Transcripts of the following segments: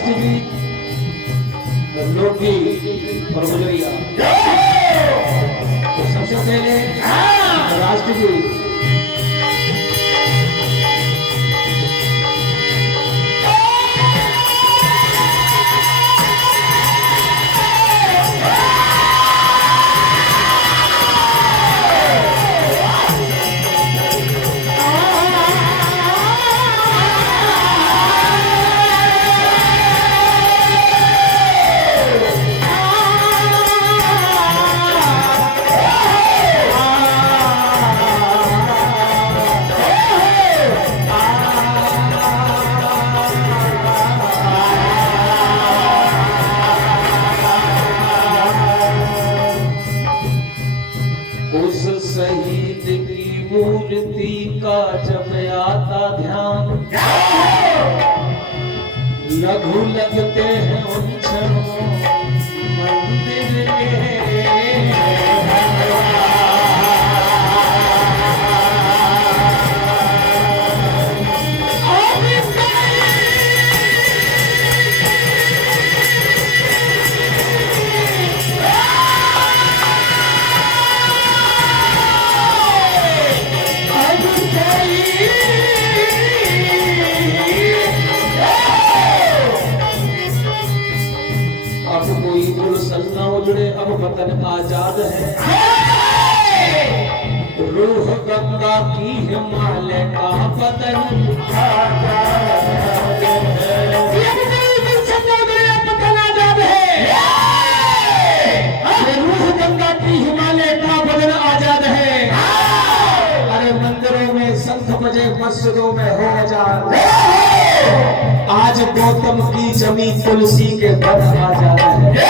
राष्ट्रगीत लोकगीत और गुजरिया। तो सबसे पहले राष्ट्रगीत। उस शहीद की मूर्ति का जब आता ध्यान, लघु लगते हैं उन क्षणों मंदिर के। अब कोई गुलशन न उजड़े, अब वतन आजाद है। रूह गंगा की हिमालय का पतन आजाद है। रूह गंगा की हिमालय का पतन आजाद है। अरे मंदिरों में शंख बजे, मस्जिदों में हो अजान। आज गौतम की जमी तुलसी के बन आजाद है।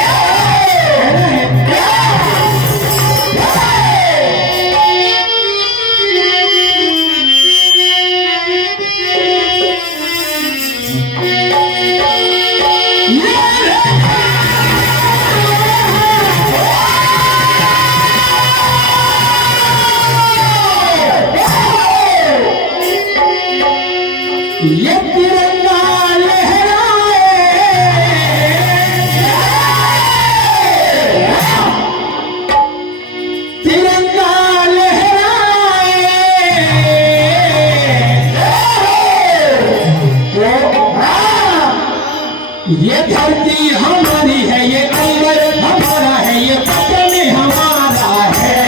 ये तिरंगा लहराए, तिरंगा लहराए, ये धरती हमारी है, ये अंबर हमारा है, ये वतन हमारा है।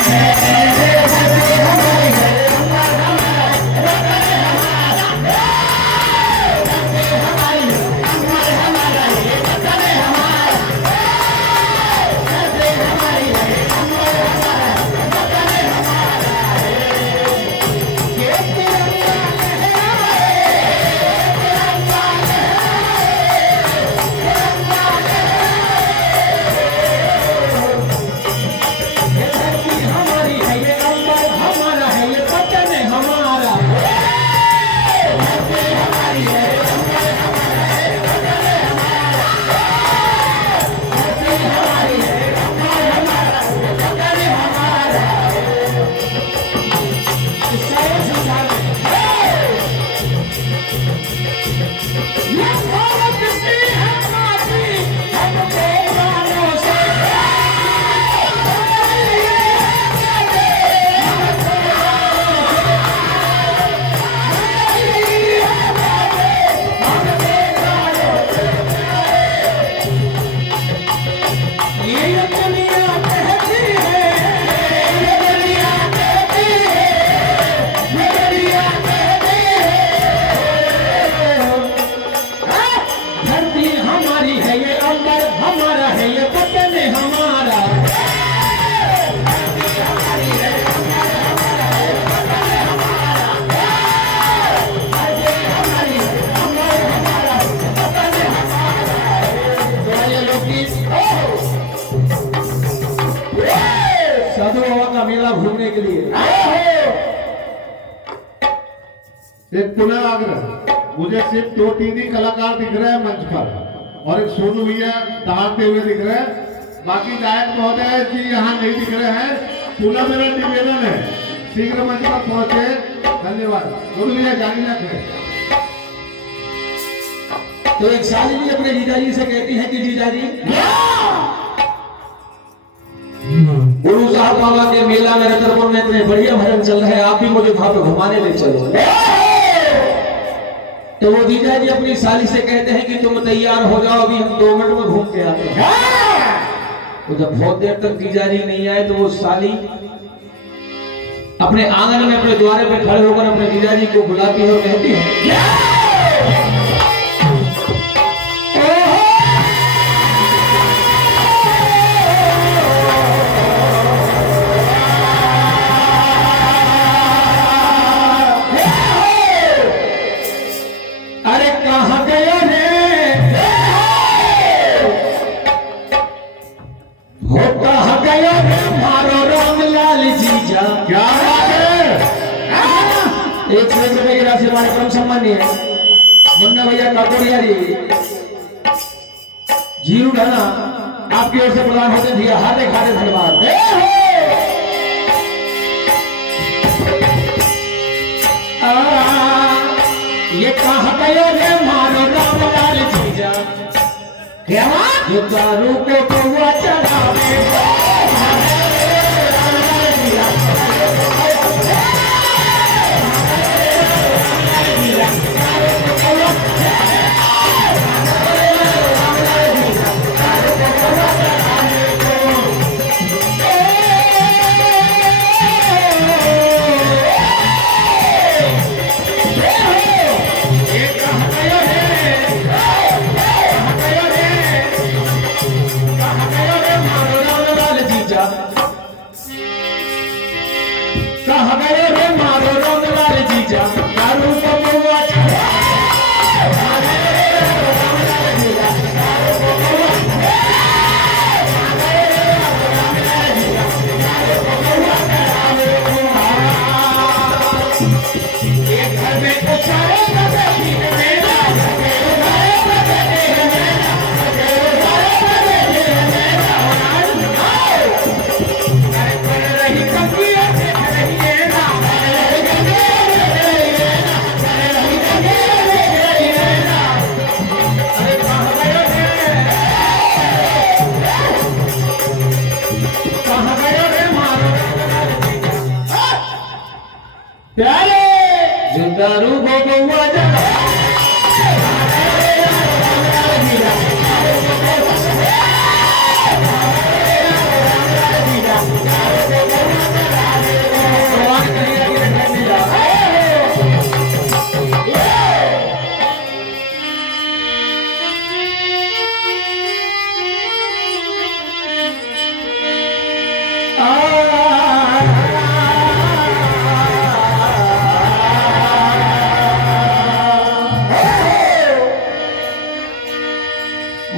साधु बाबा का मेला घूमने के लिए एक पुनः आग्रह, मुझे सिर्फ 2-3 ही कलाकार दिख रहे हैं मंच पर और एक सोनू भैया दहाड़ते हुए दिख रहे हैं। बाकी गायक महोदय जी यहाँ नहीं दिख रहे हैं। पुनः मेरा निवेदन है शीघ्र मंच पर पहुंचे। धन्यवाद। सोनू भैया जारी रखें। तो एक साली भी अपने जीजाजी से कहती है कि जीजाजी गुरु साहब बाबा के मेला में रतनपुर में इतने बढ़िया भजन चल रहे हैं, आप भी मुझे वहां पे घुमाने ले चलो। तो वो जीजाजी अपनी साली से कहते हैं कि तुम तैयार हो जाओ, अभी हम 2 मिनट में घूम के आते हैं। तो जब बहुत देर तक जीजाजी नहीं आए तो वो साली अपने आंगन में अपने द्वारे पे खड़े होकर अपने जीजाजी को बुलाती है और कहती है क्या बात है? एक रुपए की राशि हमारे परम सम्मानीय है मुन्ना भैया काकोड़िया जीरू ढाना आपकी ओर से प्रदान होते भैया हार्दिक हार्दिक धन्यवाद। ये कहाँ गया रे मारो रामलाल जीजा, क्या ये दारू को कौवा चढ़ावे कहाँ गए रे मारो रामलाल जीजा, दारू को कौवा घर में तो सारे प्यारे जो दारू को कौवा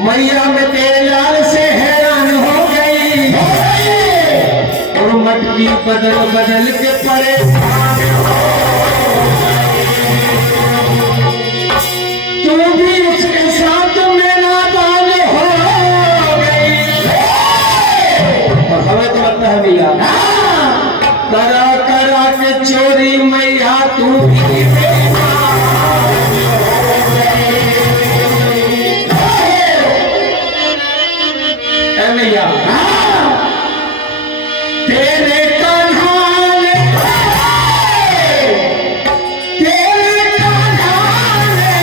मैया में तेरे लाल से हैरान हो गई और मटकी बदल बदल के परेशान तू भी उसके साथ में नादान हो गई। और हमें तो लगता है भैया करा करा के चोरी मैया तू भी मैया तेरे कन्हाने तेरे कन्हाने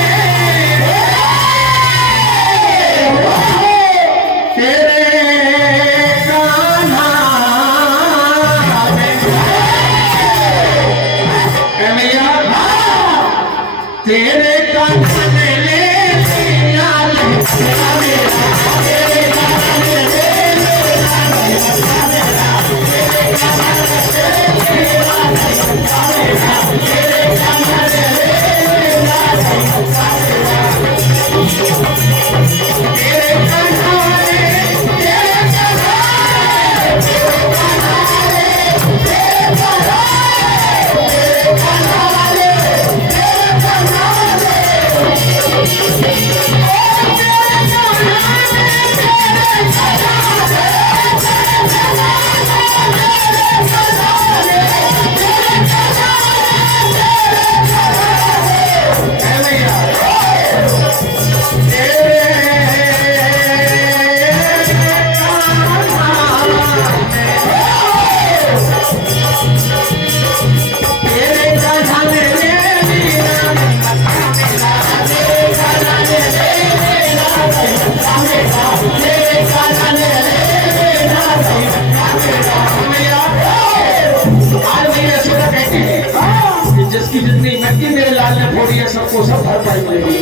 सबको सब भरपाई मिलेगी।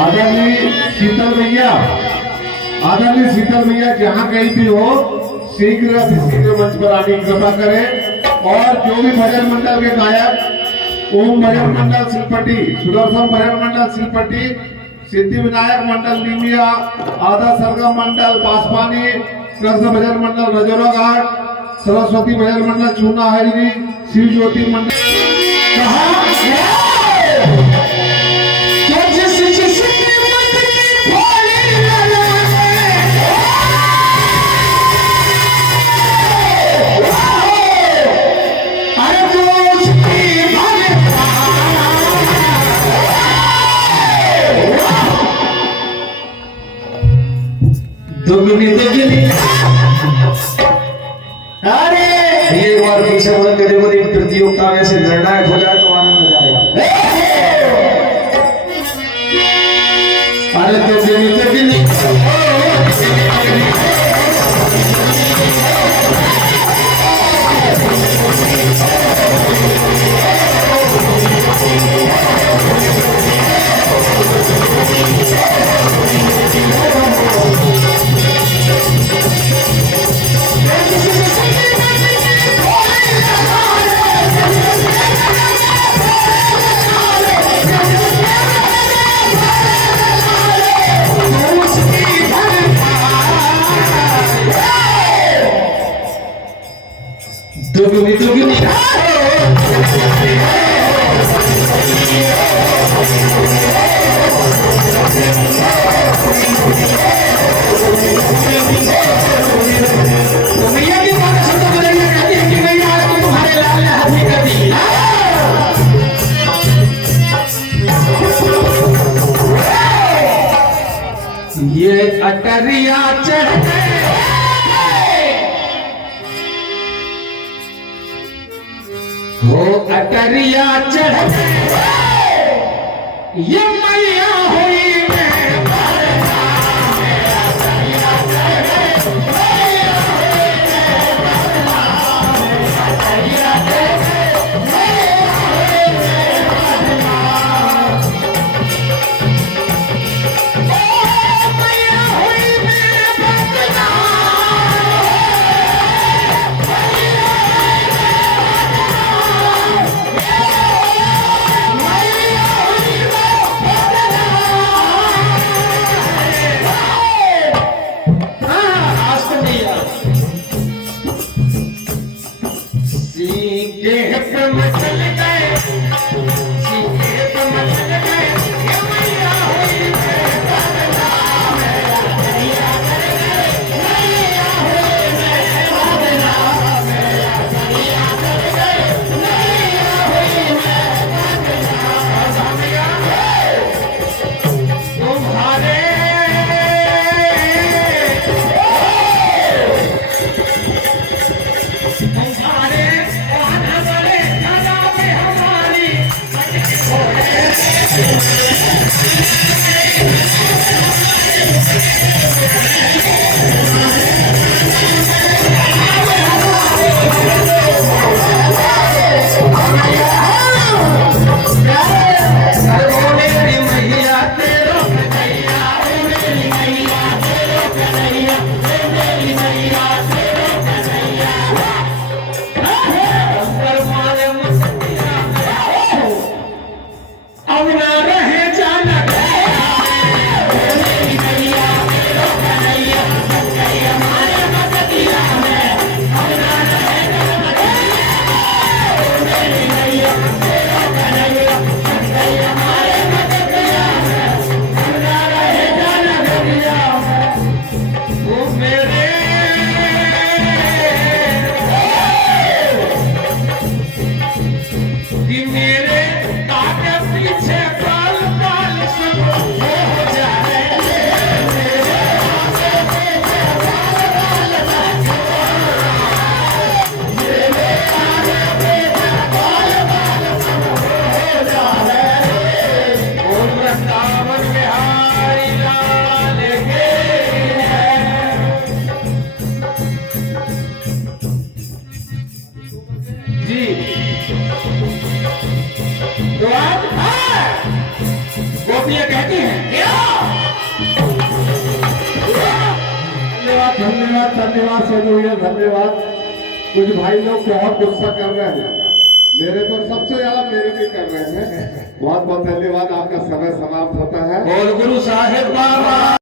आदरणीय शीतल भैया जहाँ कहीं भी हो शीघ्र मंच पर आने की कृपा करें। और जो भी भजन मंडल के गायक ओम भजन मंडल सिलपट्टी, सुदर्शन भजन मंडल सिलपट्टी, सिद्धि विनायक मंडल नीमिया, आधा सरगम मंडल पासपानी, कृष्ण भजन मंडल रजोरा घाट, सरस्वती भजन मंडल चूना हरी, शिव ज्योति मंडल दुगनी दुगनी अरे एक बार पीछे मुड़ के देखो, एक प्रतियोगिता में से निर्णायक हो जाए तो आनंद आ जाएगा। अरे दुगनी दुगनी दुगनी दुगनी तो भैया की बात सुन तो भैया कहती है कि भैया तो तुम्हारे लाल ने हाथी कर दी। ये अटरिया चढ़ हो अटरिया चढ़ ये मैया हुई कि मेरे ताके पीछे गोपियां कहती हैं धन्यवाद धन्यवाद धन्यवाद सोनू भैया धन्यवाद। कुछ भाई लोग बहुत गुस्सा कर रहे हैं, मेरे तो सबसे ज्यादा मेरे भी कर रहे हैं। बहुत बहुत धन्यवाद, आपका समय समाप्त होता है। बोल गुरु साहिब बाबा।